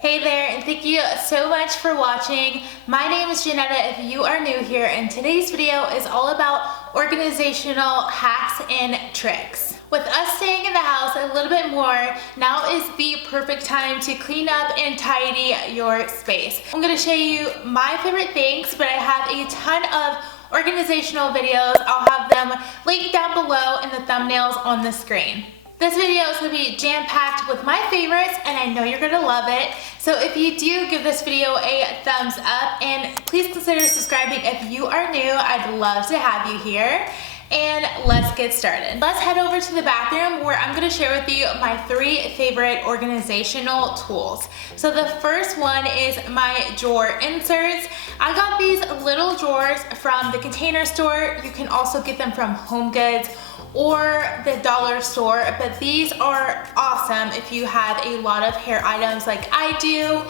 Hey there, and thank you so much for watching. My name is Janetta if you are new here, and today's video is all about organizational hacks and tricks. With us staying in the house a little bit more, now is the perfect time to clean up and tidy your space. I'm going to show you my favorite things, but I have a ton of organizational videos. I'll have them linked down below in the thumbnails on the screen. This video is going to be jam-packed with my favorites, and I know you're going to love it. So if you do, give this video a thumbs up, and please consider subscribing if you are new. I'd love to have you here. And let's get started. Let's head over to the bathroom where I'm going to share with you my 3 favorite organizational tools. So the first one is my drawer inserts. I got these little drawers from the Container Store. You can also get them from Home Goods or the dollar store, but these are awesome if you have a lot of hair items like I do.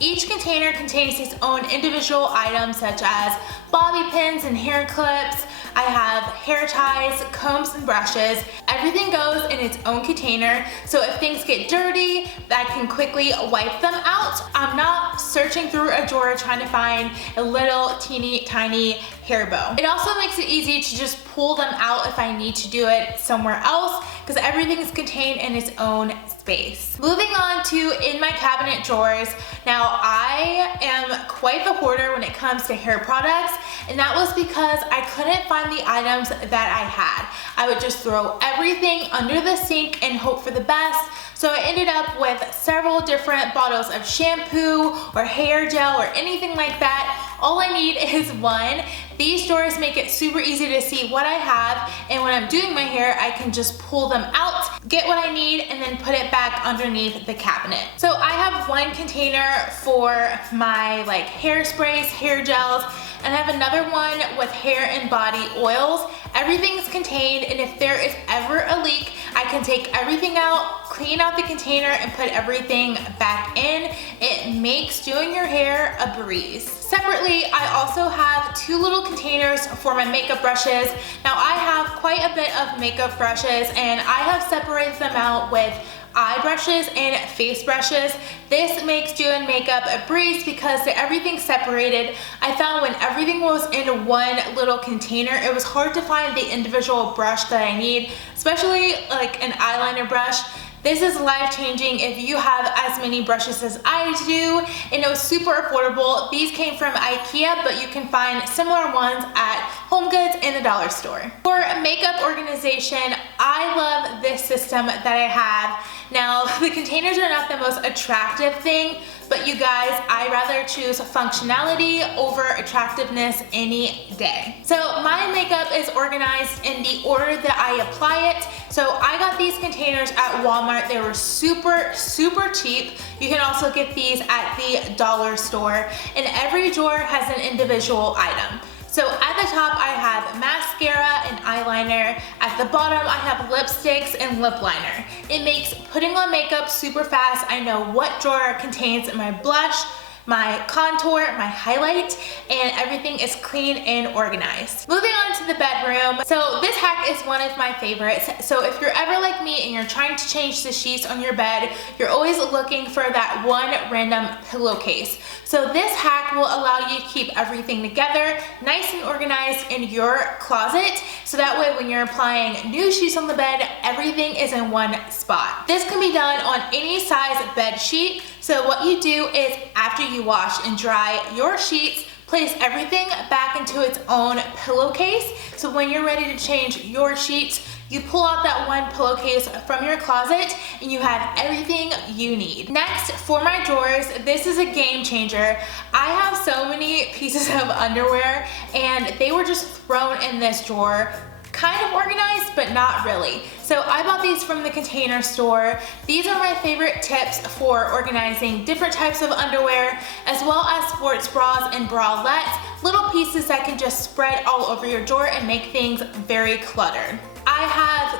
Each container contains its own individual items such as bobby pins and hair clips. I have hair ties, combs, and brushes. Everything goes in its own container, so if things get dirty, I can quickly wipe them out. I'm not searching through a drawer trying to find a little teeny tiny hair bow. It also makes it easy to just pull them out if I need to do it somewhere else, because everything is contained in its own space. Moving on to in my cabinet drawers. Now I am quite the hoarder when it comes to hair products, and that was because I couldn't find the items that I had. I would just throw everything under the sink and hope for the best. So I ended up with several different bottles of shampoo or hair gel or anything like that. All I need is one. These drawers make it super easy to see what I have, and when I'm doing my hair, I can just pull them out, get what I need, and then put it back underneath the cabinet. So I have one container for my hairsprays, hair gels, and I have another one with hair and body oils. Everything's contained, and if there is ever a leak, I can take everything out, clean out the container, and put everything back in. It makes doing your hair a breeze. Separately, I also have 2 little containers for my makeup brushes. Now I have quite a bit of makeup brushes, and I have separated them out with eye brushes and face brushes. This makes doing makeup a breeze because everything's separated. I found when everything was in one little container, it was hard to find the individual brush that I need, especially like an eyeliner brush. This is life-changing if you have as many brushes as I do, and it was super affordable. These came from IKEA, but you can find similar ones at Home Goods and the dollar store. For makeup organization, I love this system that I have. Now, the containers are not the most attractive thing, but you guys, I rather choose functionality over attractiveness any day. So my makeup is organized in the order that I apply it. So I got these containers at Walmart. They were super, super cheap. You can also get these at the dollar store, and every drawer has an individual item. So at the top I have mascara and eyeliner. At the bottom I have lipsticks and lip liner. It makes putting on makeup super fast. I know what drawer contains my blush, my contour, my highlight, and everything is clean and organized. Moving on to the bedroom. So this hack is one of my favorites. So if you're ever like me and you're trying to change the sheets on your bed, you're always looking for that one random pillowcase. So this hack will allow you to keep everything together, nice and organized in your closet, so that way when you're applying new sheets on the bed, everything is in one spot. This can be done on any size bed sheet. So what you do is after you wash and dry your sheets, place everything back into its own pillowcase. So when you're ready to change your sheets, you pull out that one pillowcase from your closet and you have everything you need. Next, for my drawers, this is a game changer. I have so many pieces of underwear, and they were just thrown in this drawer, kind of organized, but not really. So I bought these from the Container Store. These are my favorite tips for organizing different types of underwear, as well as sports bras and bralettes, little pieces that can just spread all over your drawer and make things very cluttered. I have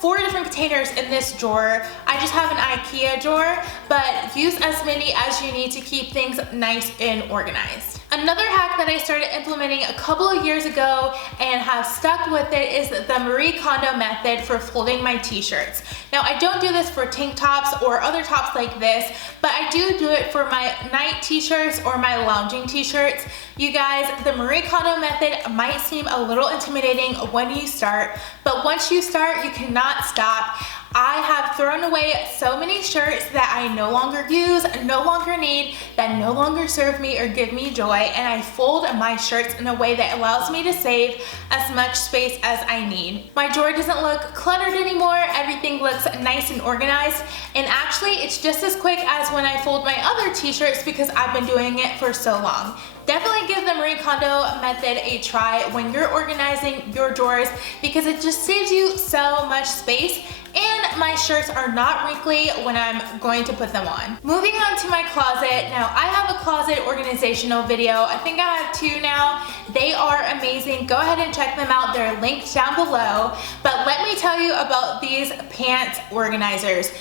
4 different containers in this drawer. I just have an IKEA drawer, but use as many as you need to keep things nice and organized. Another hack that I started implementing a couple of years ago and have stuck with it is the Marie Kondo method for folding my t-shirts. Now, I don't do this for tank tops or other tops like this, but I do it for my night t-shirts or my lounging t-shirts. You guys, the Marie Kondo method might seem a little intimidating when you start, but once you start, you cannot stop. I have thrown away so many shirts that I no longer use, no longer need, that no longer serve me or give me joy, and I fold my shirts in a way that allows me to save as much space as I need. My drawer doesn't look cluttered anymore, everything looks nice and organized, and actually it's just as quick as when I fold my other t-shirts because I've been doing it for so long. Definitely give the Marie Kondo method a try when you're organizing your drawers because it just saves you so much space, and my shirts are not wrinkly when I'm going to put them on. Moving on to my closet. Now, I have a closet organizational video. I think I have 2 now. They are amazing. Go ahead and check them out. They're linked down below. But let me tell you about these pants organizers.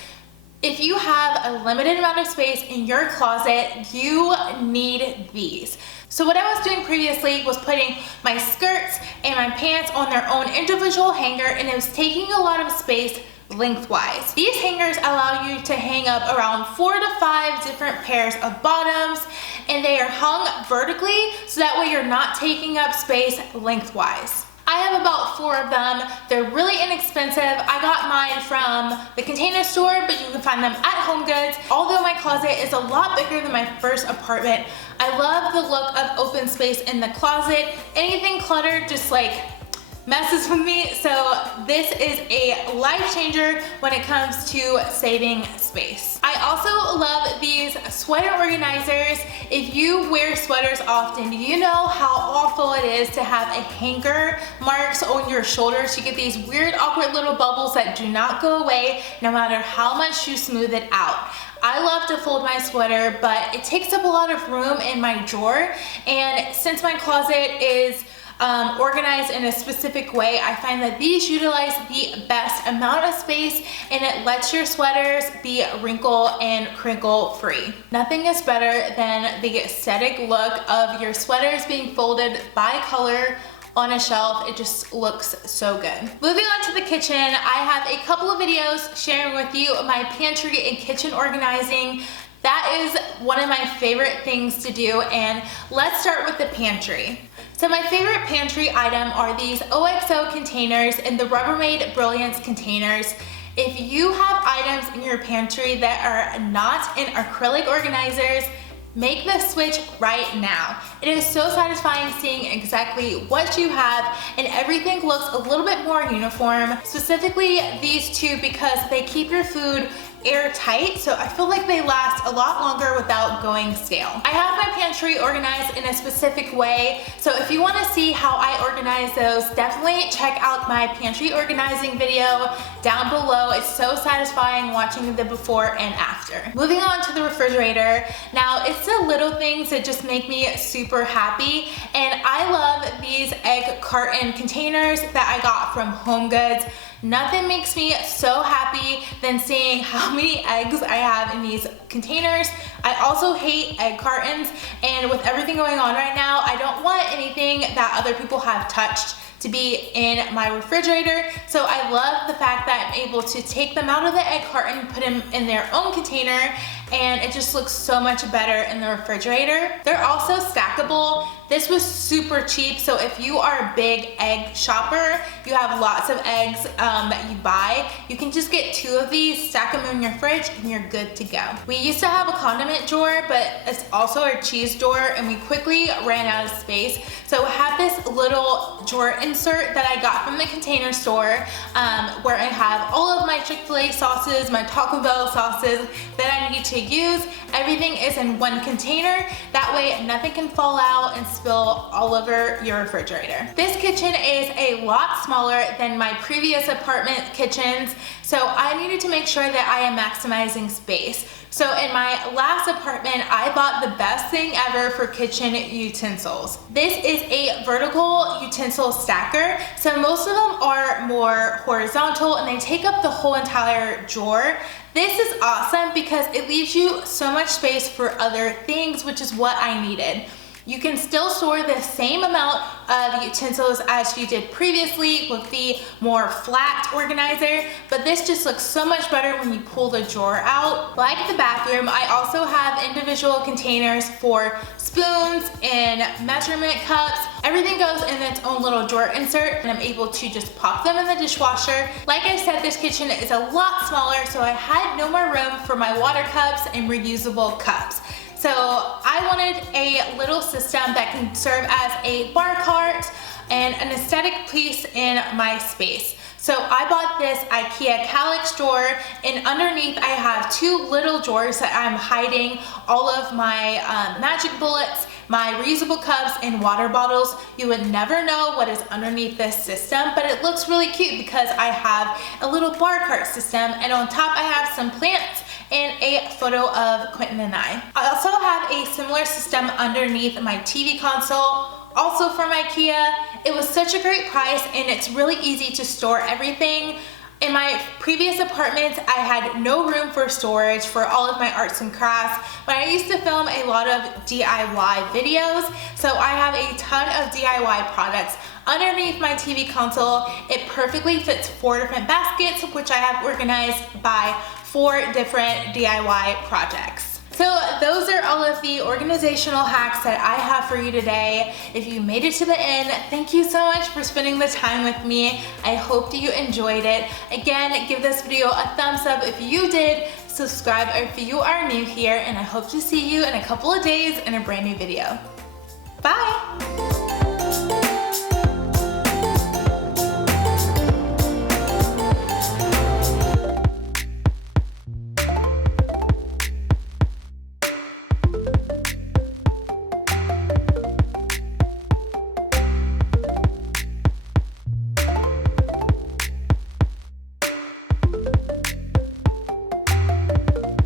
If you have a limited amount of space in your closet, you need these. So what I was doing previously was putting my skirts and my pants on their own individual hanger, and it was taking a lot of space lengthwise. These hangers allow you to hang up around 4 to 5 different pairs of bottoms, and they are hung vertically so that way you're not taking up space lengthwise. I have about 4 of them. They're really inexpensive. I got mine from the Container Store, but you can find them at HomeGoods. Although my closet is a lot bigger than my first apartment, I love the look of open space in the closet. Anything cluttered just like messes with me, so this is a life changer when it comes to saving space. I also love these sweater organizers. If you wear sweaters often, you know how awful it is to have a hanger marks on your shoulders. You get these weird, awkward little bubbles that do not go away no matter how much you smooth it out. I love to fold my sweater, but it takes up a lot of room in my drawer, and since my closet is organized in a specific way, I find that these utilize the best amount of space, and it lets your sweaters be wrinkle and crinkle free. Nothing is better than the aesthetic look of your sweaters being folded by color on a shelf. It just looks so good. Moving on to the kitchen, I have a couple of videos sharing with you my pantry and kitchen organizing. That is one of my favorite things to do, and let's start with the pantry. So my favorite pantry item are these OXO containers and the Rubbermaid Brilliance containers. If you have items in your pantry that are not in acrylic organizers, make the switch right now. It is so satisfying seeing exactly what you have, and everything looks a little bit more uniform. Specifically these 2 because they keep your food airtight, so I feel like they last a lot longer without going stale. I have my pantry organized in a specific way, so if you want to see how I organize those, definitely check out my pantry organizing video down below. It's so satisfying watching the before and after. Moving on to the refrigerator. Now, it's the little things that just make me super happy, and I love these egg carton containers that I got from HomeGoods. Nothing makes me so happy than seeing how many eggs I have in these containers. I also hate egg cartons, and with everything going on right now, I don't want anything that other people have touched to be in my refrigerator. So I love the fact that I'm able to take them out of the egg carton, put them in their own container, and it just looks so much better in the refrigerator. They're also stackable. This was super cheap, so if you are a big egg shopper, you have lots of eggs that you buy, you can just get 2 of these, stack them in your fridge, and you're good to go. We used to have a condiment drawer, but it's also a cheese drawer, and we quickly ran out of space. So I have this little drawer insert that I got from the Container Store, where I have all of my Chick-fil-A sauces, my Taco Bell sauces that I need to use. Everything is in one container. That way nothing can fall out and spill all over your refrigerator. This kitchen is a lot smaller than my previous apartment kitchens, so I needed to make sure that I am maximizing space. So in my last apartment, I bought the best thing ever for kitchen utensils. This is a vertical utensil stacker. So most of them are more horizontal and they take up the whole entire drawer. This is awesome because it leaves you so much space for other things, which is what I needed. You can still store the same amount of utensils as you did previously with the more flat organizer, but this just looks so much better when you pull the drawer out. Like the bathroom, I also have individual containers for spoons and measurement cups. Everything goes in its own little drawer insert, and I'm able to just pop them in the dishwasher. Like I said, this kitchen is a lot smaller, so I had no more room for my water cups and reusable cups. So I wanted a little system that can serve as a bar cart and an aesthetic piece in my space. So I bought this IKEA calyx drawer, and underneath I have two little drawers that I'm hiding all of my magic bullets, my reusable cups, and water bottles. You would never know what is underneath this system, but it looks really cute because I have a little bar cart system, and on top I have some plants and a photo of Quentin and I. I also have a similar system underneath my TV console, also from IKEA. It was such a great price, and it's really easy to store everything. In my previous apartments, I had no room for storage for all of my arts and crafts, but I used to film a lot of DIY videos, so I have a ton of DIY products underneath my TV console. It perfectly fits 4 different baskets, which I have organized by 4 different DIY projects. So those are all of the organizational hacks that I have for you today. If you made it to the end, thank you so much for spending the time with me. I hope that you enjoyed it. Again, give this video a thumbs up if you did, subscribe if you are new here, and I hope to see you in a couple of days in a brand new video. Bye!